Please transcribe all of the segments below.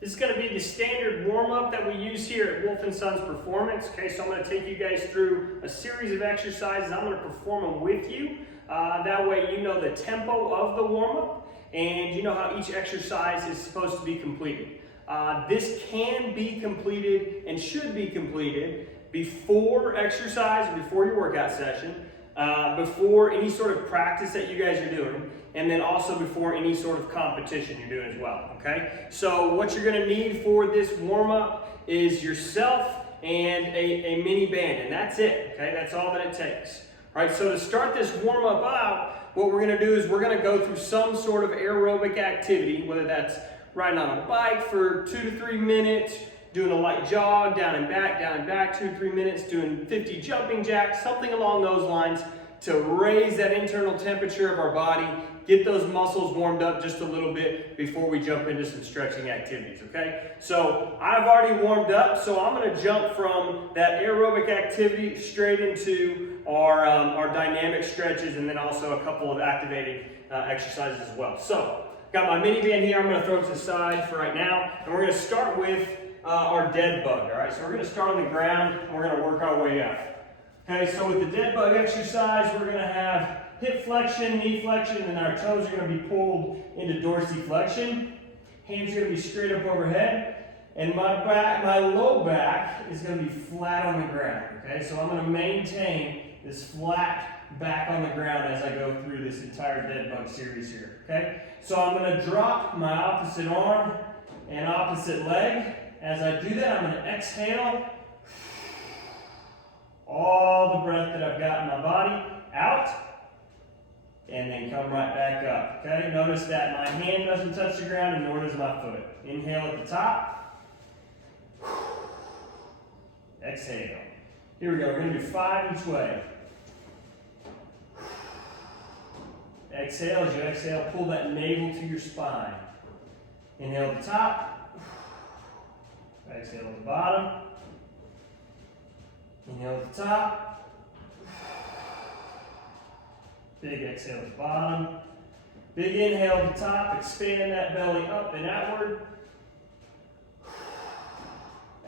This is going to be the standard warm-up that we use here at Wolf & Sons Performance. Okay, so I'm going to take you guys through a series of exercises. I'm going to perform them with you. That way you know the tempo of the warm-up and you know how each exercise is supposed to be completed. This can be completed and should be completed before exercise or before your workout session, before any sort of practice that you guys are doing, and then also before any sort of competition you're doing as well, okay? So what you're gonna need for this warm-up is yourself and a mini band, and that's it, okay? That's all that it takes. All right, so to start this warm-up out, what we're gonna do is we're gonna go through some sort of aerobic activity, whether that's riding on a bike for 2 to 3 minutes, doing a light jog, down and back, 2 to 3 minutes, doing 50 jumping jacks, something along those lines to raise that internal temperature of our body, get those muscles warmed up just a little bit before we jump into some stretching activities, okay? So I've already warmed up, so I'm gonna jump from that aerobic activity straight into our dynamic stretches and then also a couple of activating exercises as well. So, got my mini band here, I'm gonna throw it to the side for right now, and we're gonna start with our dead bug, all right? So we're gonna start on the ground, and we're gonna work our way up. Okay, so with the dead bug exercise, we're gonna have hip flexion, knee flexion, and our toes are gonna be pulled into dorsiflexion. Hands are gonna be straight up overhead, and my low back is gonna be flat on the ground, okay? So I'm gonna maintain this flat back on the ground as I go through this entire dead bug series here, okay? So I'm gonna drop my opposite arm and opposite leg. As I do that, I'm gonna exhale all the breath that I've got in my body out, and then come right back up, okay? Notice that my hand doesn't touch the ground and nor does my foot. Inhale at the top. Exhale. Here we go, we're gonna do 5 each way. Exhale, as you exhale, pull that navel to your spine. Inhale at the top. Exhale at the bottom. Inhale at the top. Big exhale at the bottom. Big inhale at the top. Expand that belly up and outward.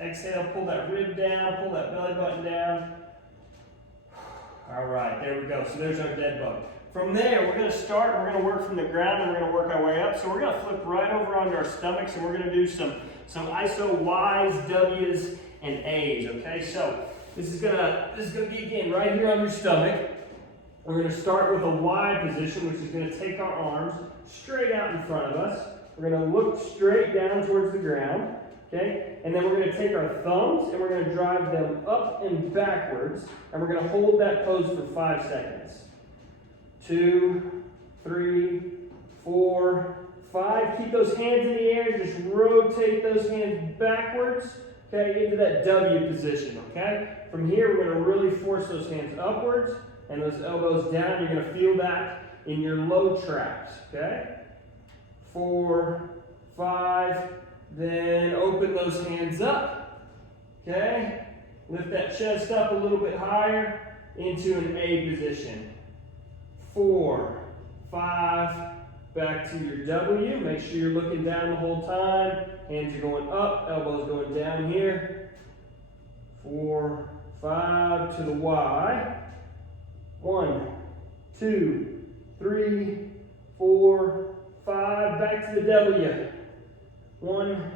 Exhale, pull that rib down, pull that belly button down. All right, there we go. So there's our dead bug. From there, we're going to start, we're going to work from the ground, and we're going to work our way up. So we're going to flip right over onto our stomachs, and we're going to do some iso Ys, Ws, and As, okay? So this is gonna be, again, right here on your stomach. We're going to start with a Y position, which is going to take our arms straight out in front of us. We're going to look straight down towards the ground, okay? And then we're going to take our thumbs, and we're going to drive them up and backwards, and we're going to hold that pose for 5 seconds. 2, 3, 4, 5. Keep those hands in the air. Just rotate those hands backwards, okay, into that W position, okay? From here, we're going to really force those hands upwards and those elbows down. You're going to feel that in your low traps, okay? 4, 5. Then open those hands up, okay? Lift that chest up a little bit higher into an A position. 4, 5, back to your W. Make sure you're looking down the whole time. Hands are going up, elbows going down here. 4, 5 to the Y. 1, 2, 3, 4, 5. Back to the W. 1,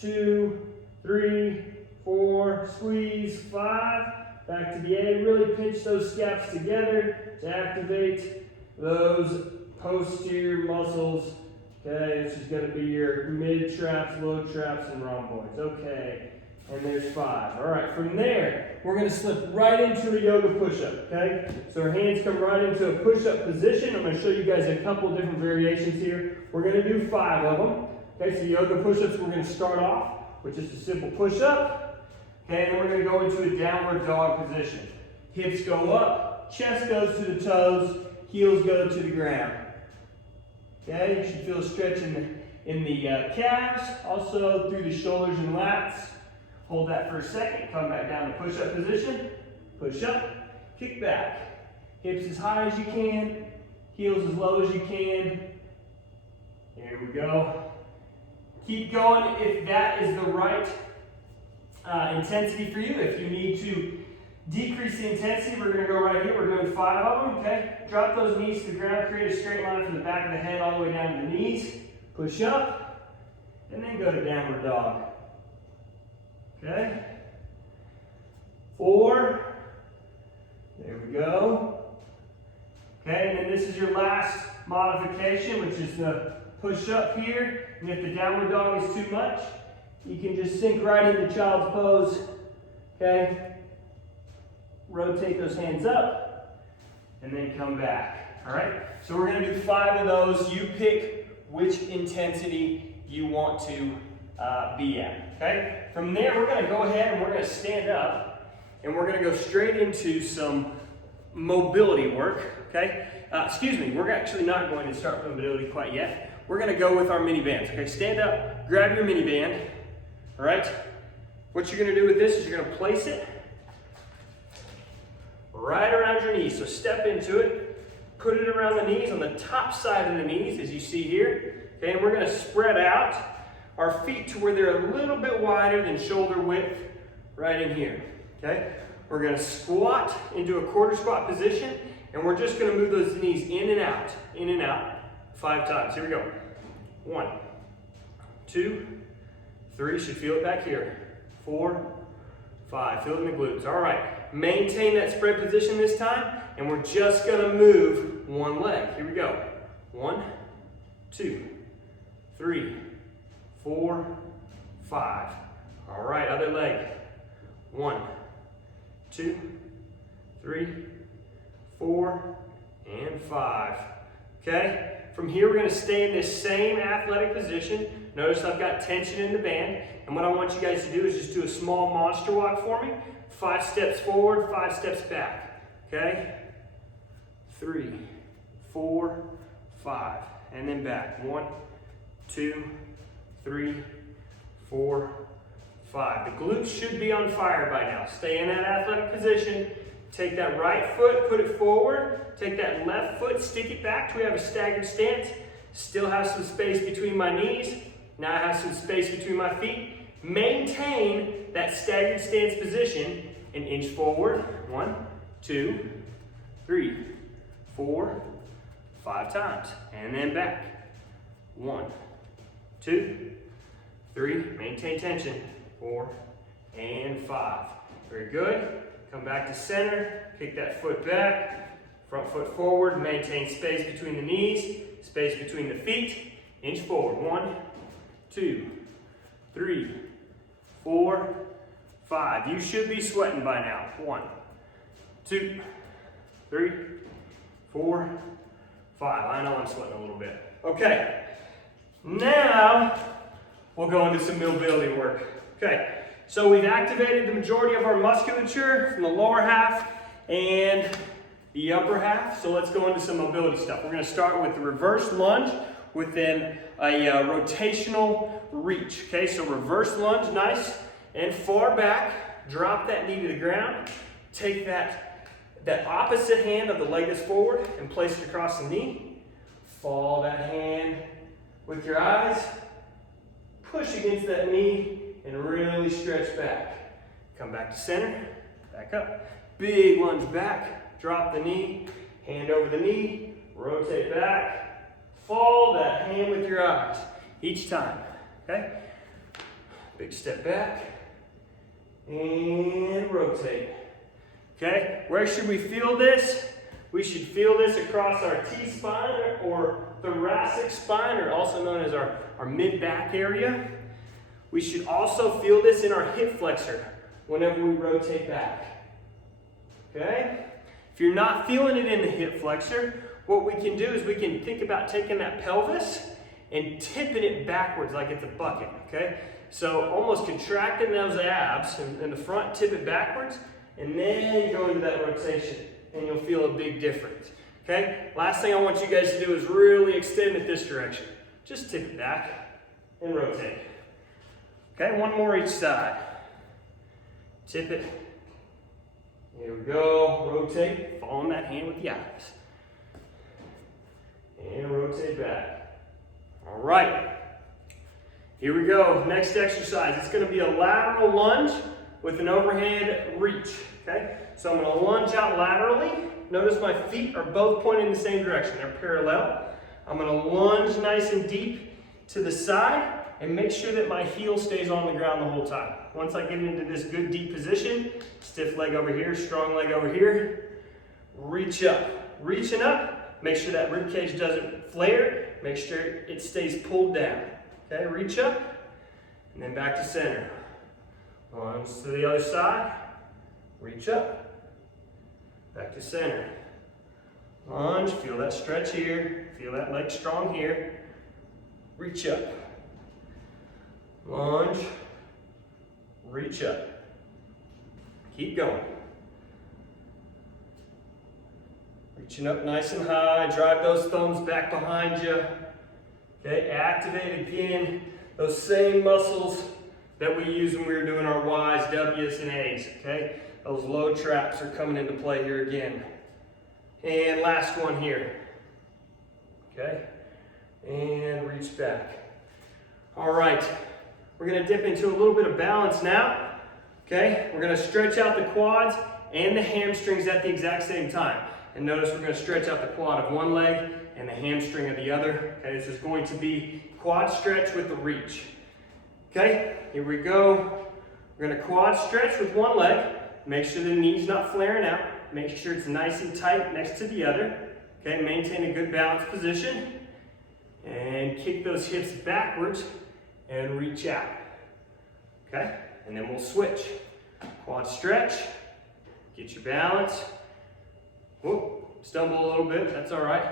2, 3, 4. Squeeze. 5. Back to the A. Really pinch those scaps together to activate those posterior muscles. Okay, this is going to be your mid traps, low traps, and rhomboids. Okay, and there's 5. All right, from there, we're going to slip right into a yoga push-up. Okay, so our hands come right into a push-up position. I'm going to show you guys a couple different variations here. We're going to do 5 of them. Okay, so yoga push-ups, we're going to start off with just a simple push-up. Okay, and then we're going to go into a downward dog position. Hips go up, chest goes to the toes, heels go to the ground. Okay, you should feel a stretch in the calves, also through the shoulders and lats. Hold that for a second, come back down to push-up position. Push up, kick back. Hips as high as you can, heels as low as you can. Here we go. Keep going if that is the right intensity for you. If you need to decrease the intensity, we're going to go right here. We're doing 5 of them, okay? Drop those knees to the ground, create a straight line from the back of the head all the way down to the knees. Push up, and then go to downward dog. Okay? 4. There we go. Okay, and then this is your last modification, which is the push up here. And if the downward dog is too much, you can just sink right into child's pose. Okay? Rotate those hands up, and then come back. All right? So we're going to do 5 of those. You pick which intensity you want to be at. Okay? From there, we're going to go ahead and we're going to stand up, and we're going to go straight into some mobility work. Okay? Excuse me, we're actually not going to start with mobility quite yet. We're going to go with our mini bands. Okay? Stand up, grab your mini band. All right? What you're going to do with this is you're going to place it right around your knees. So step into it, put it around the knees, on the top side of the knees, as you see here. Okay, and we're going to spread out our feet to where they're a little bit wider than shoulder width right in here. Okay, we're going to squat into a quarter squat position, and we're just going to move those knees in and out 5 times. Here we go. 1, 2, 3, should feel it back here. 4, 5, feel it in the glutes. All right. Maintain that spread position this time, and we're just going to move one leg. Here we go. 1, 2, 3, 4, 5. All right, other leg. 1, 2, 3, 4, and 5. Okay? From here, we're going to stay in this same athletic position. Notice I've got tension in the band, and what I want you guys to do is just do a small monster walk for me. 5 steps forward, 5 steps back. Okay? 3, 4, 5. And then back. 1, 2, 3, 4, 5. The glutes should be on fire by now. Stay in that athletic position. Take that right foot, put it forward. Take that left foot, stick it back till we have a staggered stance. Still have some space between my knees. Now I have some space between my feet. Maintain that staggered stance position and inch forward. 1, 2, 3, 4, 5 times. And then back. 1, 2, 3. Maintain tension. 4 and 5. Very good. Come back to center. Kick that foot back. Front foot forward. Maintain space between the knees. Space between the feet. Inch forward. 1, 2, 3, 4, 5. You should be sweating by now. 1, 2, 3, 4, 5. I know I'm sweating a little bit. Okay. Now we'll go into some mobility work. Okay. So we've activated the majority of our musculature from the lower half and the upper half. So let's go into some mobility stuff. We're going to start with the reverse lunge within a rotational reach. Okay, so reverse lunge, nice and far back. Drop that knee to the ground. Take that opposite hand of the leg that's forward and place it across the knee. Follow that hand with your eyes. Push against that knee and really stretch back. Come back to center, back up. Big lunge back, drop the knee, hand over the knee, rotate back. Follow that hand with your eyes each time, okay? Big step back and rotate. Okay, where should we feel this? We should feel this across our T-spine or thoracic spine, or also known as our mid-back area. We should also feel this in our hip flexor whenever we rotate back. Okay? If you're not feeling it in the hip flexor, what we can do is we can think about taking that pelvis and tipping it backwards like it's a bucket. Okay? So almost contracting those abs in the front, tip it backwards, and then go into that rotation, and you'll feel a big difference. Okay? Last thing I want you guys to do is really extend it this direction. Just tip it back and rotate. Okay, one more each side. Tip it. Here we go. Rotate. Following that hand with the eyes. And rotate back. All right. Here we go, next exercise. It's gonna be a lateral lunge with an overhead reach, okay? So I'm gonna lunge out laterally. Notice my feet are both pointing in the same direction. They're parallel. I'm gonna lunge nice and deep to the side and make sure that my heel stays on the ground the whole time. Once I get into this good deep position, stiff leg over here, strong leg over here, reach up. Reaching up, make sure that rib cage doesn't flare, make sure it stays pulled down. Okay, reach up, and then back to center. Lunge to the other side, reach up, back to center. Lunge, feel that stretch here, feel that leg strong here. Reach up. Lunge, reach up. Keep going. Reaching up nice and high, drive those thumbs back behind you. Okay, activate again those same muscles that we used when we were doing our Y's, W's, and A's. Okay, those low traps are coming into play here again. And last one here. Okay, and reach back. All right, we're gonna dip into a little bit of balance now. Okay, we're gonna stretch out the quads and the hamstrings at the exact same time. And notice we're gonna stretch out the quad of one leg and the hamstring of the other. Okay, this is going to be quad stretch with the reach. Okay, here we go. We're gonna quad stretch with one leg. Make sure the knee's not flaring out. Make sure it's nice and tight next to the other. Okay, maintain a good balanced position. And kick those hips backwards and reach out. Okay, and then we'll switch. Quad stretch, get your balance. Whoop, stumble a little bit, that's all right.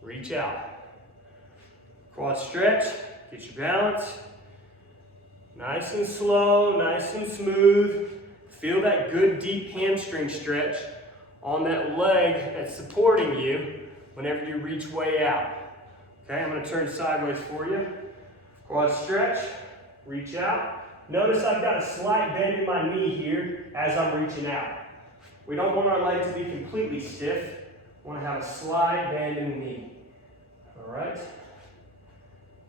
Reach out. Quad stretch, get your balance. Nice and slow, nice and smooth. Feel that good deep hamstring stretch on that leg that's supporting you whenever you reach way out. Okay, I'm gonna turn sideways for you. Quad stretch, reach out. Notice I've got a slight bend in my knee here as I'm reaching out. We don't want our leg to be completely stiff. We want to have a slight bend in the knee. All right.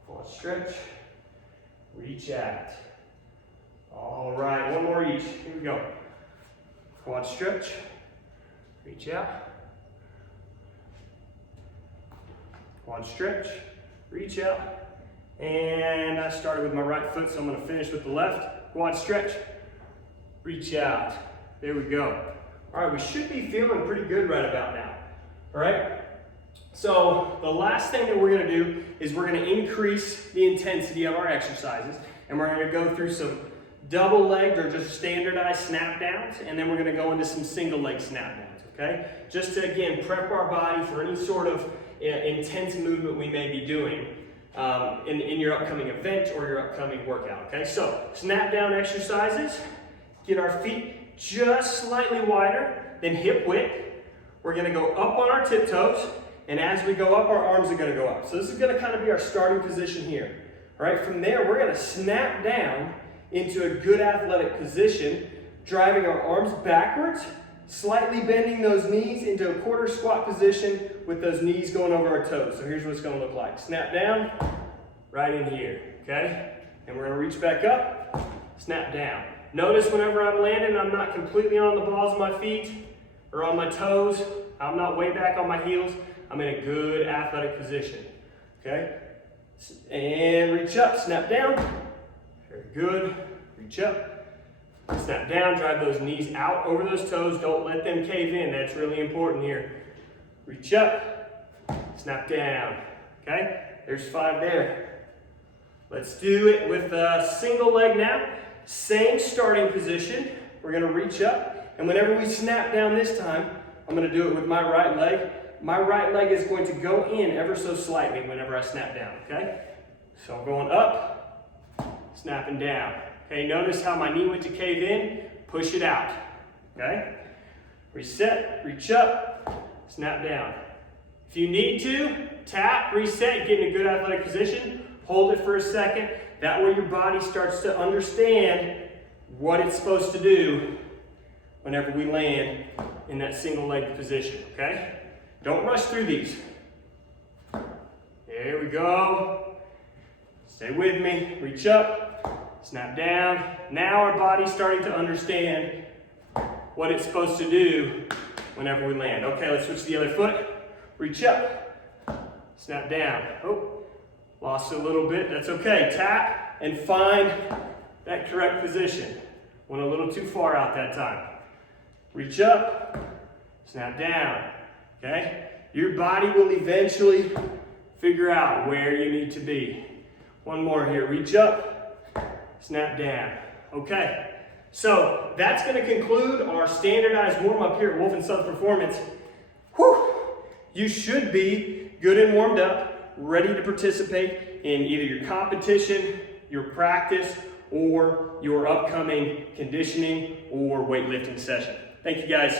Quad stretch. Reach out. All right. One more each. Here we go. Quad stretch. Reach out. Quad stretch. Reach out. And I started with my right foot, so I'm going to finish with the left. Quad stretch. Reach out. There we go. All right, we should be feeling pretty good right about now, all right? So the last thing that we're gonna do is we're gonna increase the intensity of our exercises, and we're gonna go through some double legged or just standardized snap downs, and then we're gonna go into some single leg snap downs, okay? Just to, again, prep our body for any sort of intense movement we may be doing in your upcoming event or your upcoming workout, okay? So snap down exercises, get our feet just slightly wider than hip width. We're gonna go up on our tiptoes, and as we go up, our arms are gonna go up. So this is gonna kind of be our starting position here. All right, from there, we're gonna snap down into a good athletic position, driving our arms backwards, slightly bending those knees into a quarter squat position with those knees going over our toes. So here's what it's gonna look like. Snap down, right in here, okay? And we're gonna reach back up, snap down. Notice whenever I'm landing, I'm not completely on the balls of my feet or on my toes. I'm not way back on my heels. I'm in a good athletic position, okay? And reach up, snap down. Very good. Reach up, snap down, drive those knees out over those toes. Don't let them cave in. That's really important here. Reach up, snap down, okay? There's 5 there. Let's do it with a single leg now. Same starting position. We're gonna reach up, and whenever we snap down this time, I'm gonna do it with my right leg. My right leg is going to go in ever so slightly whenever I snap down, okay? So I'm going up, snapping down. Okay, notice how my knee went to cave in, push it out, okay? Reset, reach up, snap down. If you need to, tap, reset, get in a good athletic position, hold it for a second. That way your body starts to understand what it's supposed to do whenever we land in that single leg position, okay? Don't rush through these. There we go. Stay with me, reach up, snap down. Now our body's starting to understand what it's supposed to do whenever we land. Okay, let's switch to the other foot. Reach up, snap down. Oh, lost a little bit, that's okay. Tap and find that correct position. Went a little too far out that time. Reach up, snap down, okay? Your body will eventually figure out where you need to be. One more here, reach up, snap down. Okay, so that's gonna conclude our standardized warm-up here at Wolf and Sons Performance. Whew, you should be good and warmed up, ready to participate in either your competition, your practice, or your upcoming conditioning or weightlifting session. Thank you guys.